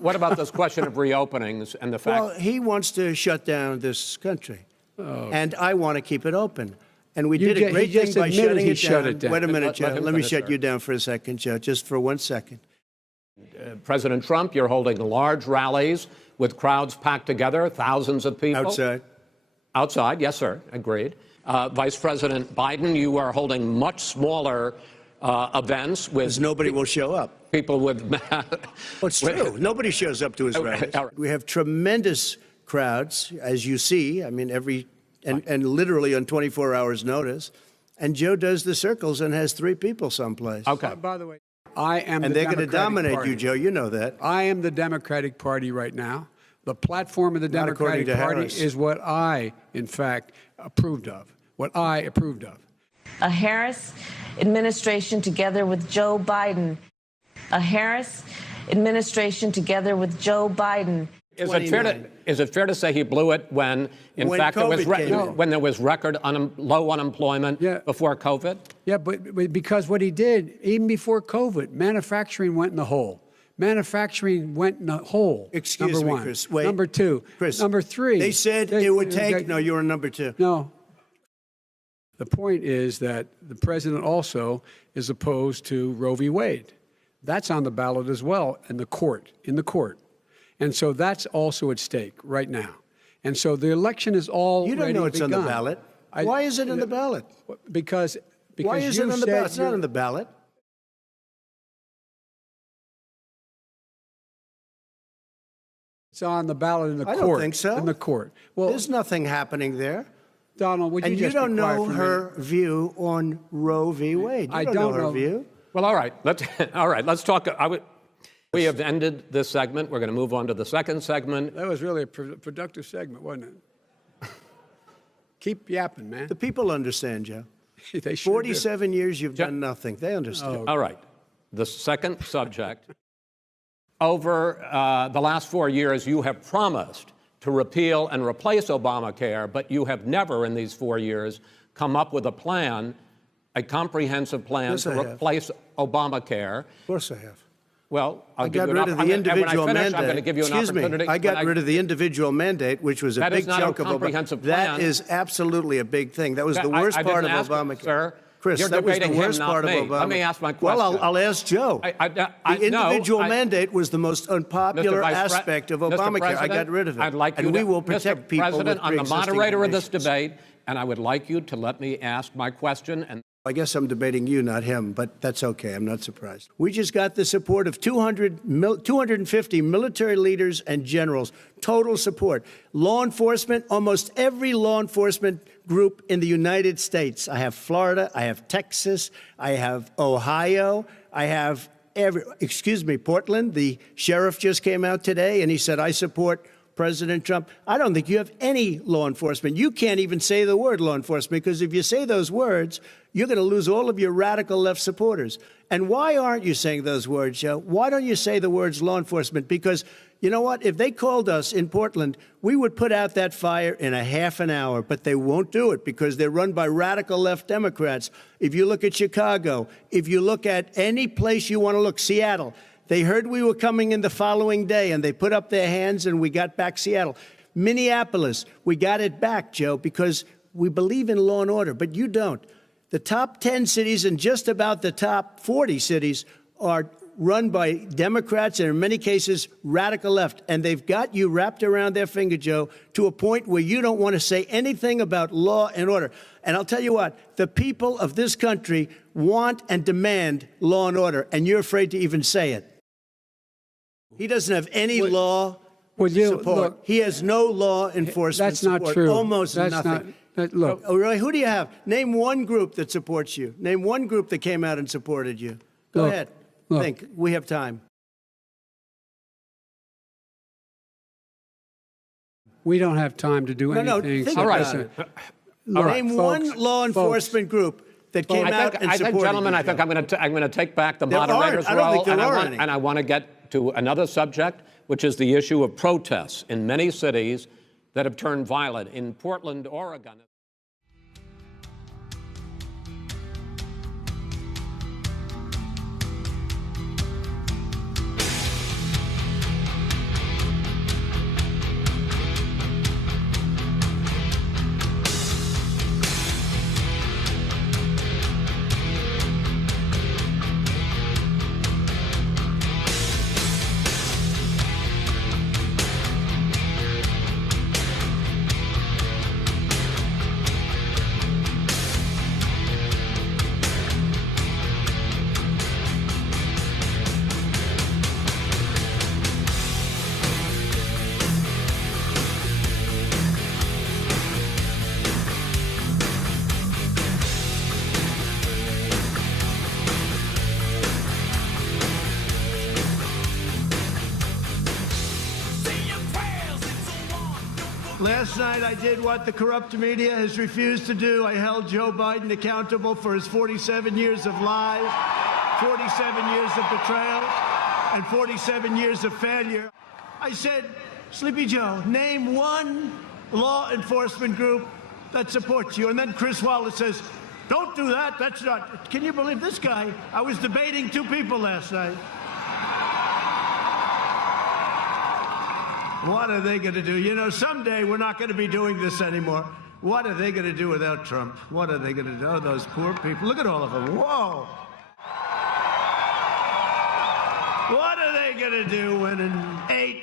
What about this question of reopenings and the fact? Well, he wants to shut down this country, and I want to keep it open. And we did a great thing by shutting it down. Wait a minute, Joe. Let me shut you down for a second, Joe, just for 1 second. President Trump, you're holding large rallies with crowds packed together, thousands of people. Outside. Outside, yes, sir. Agreed. Vice President Biden, you are holding much smaller events with. Because nobody will show up. People with. Well, it's true. Nobody shows up to his rallies. We have tremendous crowds, as you see. I mean, and literally on 24 hours' notice. And Joe does the circles and has 3 people someplace. Okay. By the way, I am and the they're going to dominate Party. you, Joe. You know that. I am the Democratic Party right now. The platform of the Democratic Party is what I, in fact, approved of. What I approved of. A Harris administration together with Joe Biden. A Harris administration together with Joe Biden. Is it fair to say he blew it when fact, when there was record low unemployment before COVID? Yeah, but because what he did, even before COVID, manufacturing went in the hole. Manufacturing went in the hole. Excuse me, Chris. Wait. Number 2. Chris. Number 3. They said it would take. No, you were number 2. No. The point is that the president also is opposed to Roe v. Wade. That's on the ballot as well in the court. And so that's also at stake right now. And so the election is already begun. You don't know it's on the ballot. Why is it on the ballot? Because why is it on the ballot? It's not on the ballot. It's on the ballot in the court. I don't think so. In the court. Well, there's nothing happening there. Donald, would you just don't know her view on Roe v. Wade. I don't know her view. Well, all right. Let's talk. We have ended this segment. We're going to move on to the second segment. That was really a productive segment, wasn't it? Keep yapping, man. The people understand, Joe. They sure 47 years, you've done nothing. They understand. All right. The second subject. Over the last 4 years, you have promised to repeal and replace Obamacare, but you have never in these 4 years come up with a comprehensive plan to replace Obamacare. Of course I have. Well, I got rid of the individual mandate. I'm going to give you an opportunity. I got rid of the individual mandate, which was a big chunk of Obamacare. That is absolutely a big thing. That was the worst part of Obamacare. Sir, Chris, that was the worst part of Obamacare. Let me ask my question. Well, I'll ask Joe. The individual mandate was the most unpopular aspect of Obamacare. I got rid of it. I'd like and we will protect people with President, I'm the moderator of this conditions. debate, and I would like you to let me ask my question. And I guess I'm debating you, not him, but that's okay. I'm not surprised. We just got the support of 250 military leaders and generals, total support. Law enforcement, almost every law enforcement group in the United States. I have Florida, I have Texas, I have Ohio, I have Portland. The sheriff just came out today and he said, I support President Trump. I don't think you have any law enforcement. You can't even say the word law enforcement, because if you say those words, you're going to lose all of your radical left supporters. And why aren't you saying those words, Joe? Why don't you say the words law enforcement? Because you know what? If they called us in Portland, we would put out that fire in a half an hour, but they won't do it because they're run by radical left Democrats. If you look at Chicago, if you look at any place you want to look, Seattle, they heard we were coming in the following day, and they put up their hands, and we got back Seattle. Minneapolis, we got it back, Joe, because we believe in law and order, but you don't. The top 10 cities and just about the top 40 cities are run by Democrats and, in many cases, radical left. And they've got you wrapped around their finger, Joe, to a point where you don't want to say anything about law and order. And I'll tell you what, the people of this country want and demand law and order, and you're afraid to even say it. He doesn't have any law support. Look, he has no law enforcement support. That's not true. Almost nothing. Look. Oh, really? Who do you have? Name one group that supports you. Name one group that came out and supported you. Go ahead. Think. We have time. We don't have time to do anything. Think all right. Name one law enforcement group that came out and supported you. Gentlemen, I think I'm going to take back the moderator's role. I don't think there are any. And I want to get to another subject, which is the issue of protests in many cities that have turned violent. In Portland, Oregon. Last night I did what the corrupt media has refused to do. I held Joe Biden accountable for his 47 years of lies, 47 years of betrayal, and 47 years of failure. I said, Sleepy Joe, name one law enforcement group that supports you. And then Chris Wallace says, don't do that. That's not. Can you believe this guy? I was debating two people last night. What are they going to do? You know, someday we're not going to be doing this anymore. What are they going to do without Trump? What are they going to do? Oh, those poor people. Look at all of them. Whoa. What are they going to do when in 8,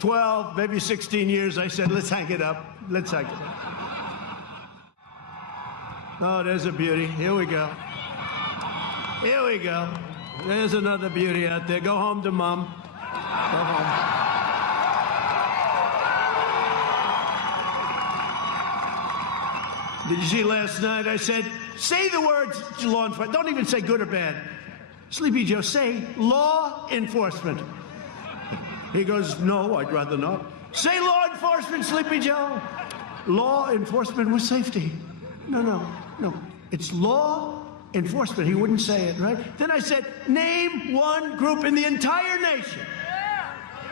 12, maybe 16 years I said, let's hang it up. Let's hang it up. Oh, there's a beauty. Here we go. Here we go. There's another beauty out there. Go home to mom. Go home. Did you see last night? I said, say the words law enforcement. Don't even say good or bad. Sleepy Joe, say law enforcement. He goes, no, I'd rather not. Say law enforcement, Sleepy Joe. Law enforcement with safety. No. It's law enforcement. He wouldn't say it, right? Then I said, name one group in the entire nation.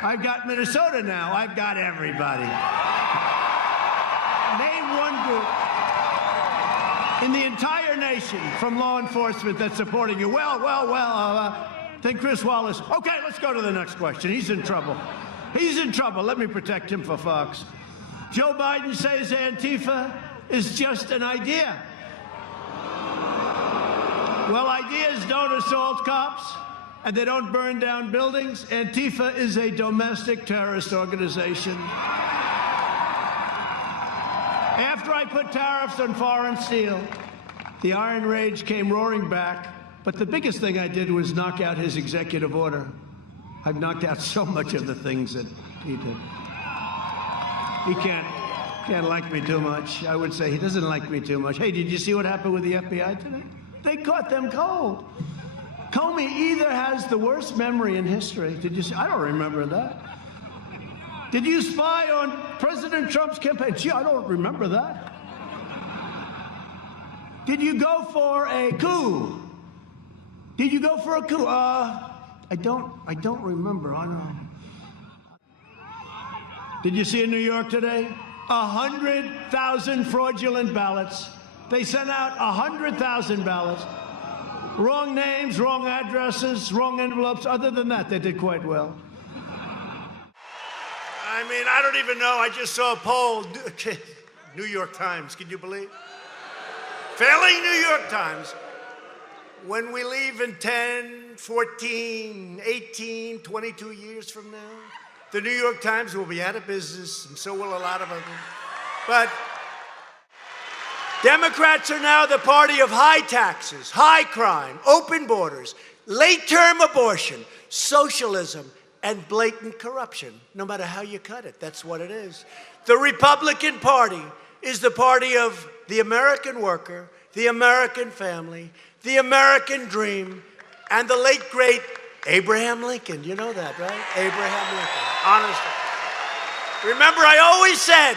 I've got Minnesota now. I've got everybody. Name one group in the entire nation from law enforcement that's supporting you. Then Chris Wallace, okay, let's go to the next question. He's in trouble. He's in trouble. Let me protect him for Fox. Joe Biden says Antifa is just an idea. Well, ideas don't assault cops, and they don't burn down buildings. Antifa is a domestic terrorist organization. After I put tariffs on foreign steel, the Iron Rage came roaring back. But the biggest thing I did was knock out his executive order. I've knocked out so much of the things that he did. He can't like me too much. I would say he doesn't like me too much. Hey, did you see what happened with the FBI today? They caught them cold. Comey either has the worst memory in history. Did you see? I don't remember that. Did you spy on President Trump's campaign? Gee, I don't remember that. Did you go for a coup? Did you go for a coup? I don't remember. I don't know. Did you see in New York today? 100,000 fraudulent ballots. They sent out 100,000 ballots. Wrong names, wrong addresses, wrong envelopes. Other than that, they did quite well. I mean, I don't even know. I just saw a poll. New York Times, can you believe? Failing New York Times. When we leave in 10, 14, 18, 22 years from now, the New York Times will be out of business, and so will a lot of others. But Democrats are now the party of high taxes, high crime, open borders, late-term abortion, socialism, and blatant corruption. No matter how you cut it, that's what it is. The Republican Party is the party of the American worker, the American family, the American dream, and the late, great Abraham Lincoln. You know that, right? Abraham Lincoln, honestly. Remember, I always said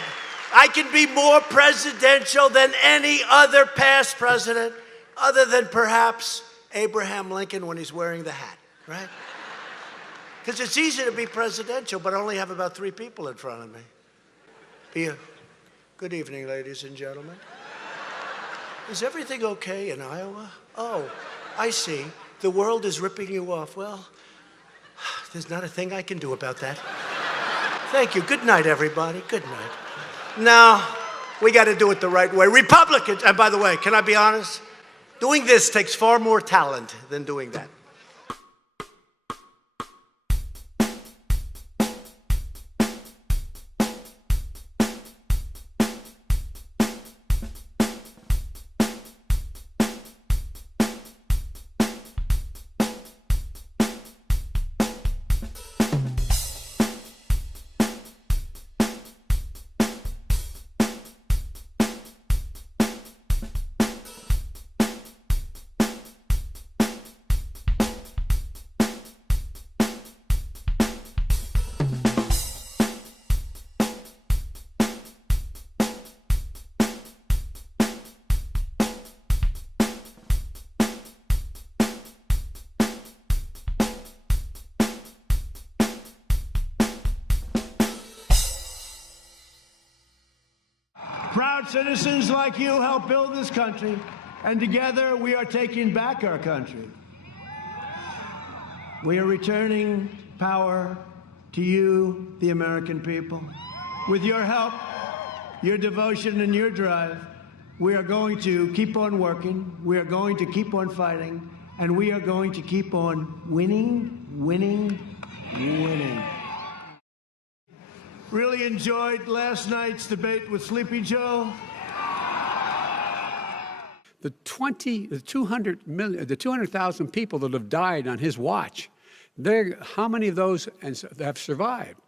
I can be more presidential than any other past president, other than perhaps Abraham Lincoln when he's wearing the hat, right? Because it's easy to be presidential, but I only have about 3 people in front of me. Good evening, ladies and gentlemen. Is everything okay in Iowa? Oh, I see. The world is ripping you off. Well, there's not a thing I can do about that. Thank you. Good night, everybody. Good night. Now, we got to do it the right way. Republicans, and by the way, can I be honest? Doing this takes far more talent than doing that. Proud citizens like you help build this country, and together we are taking back our country. We are returning power to you, the American people. With your help, your devotion, and your drive, we are going to keep on working, we are going to keep on fighting, and we are going to keep on winning, winning, winning. Really enjoyed last night's debate with Sleepy Joe. The 200,000 people that have died on his watch, how many of those have survived?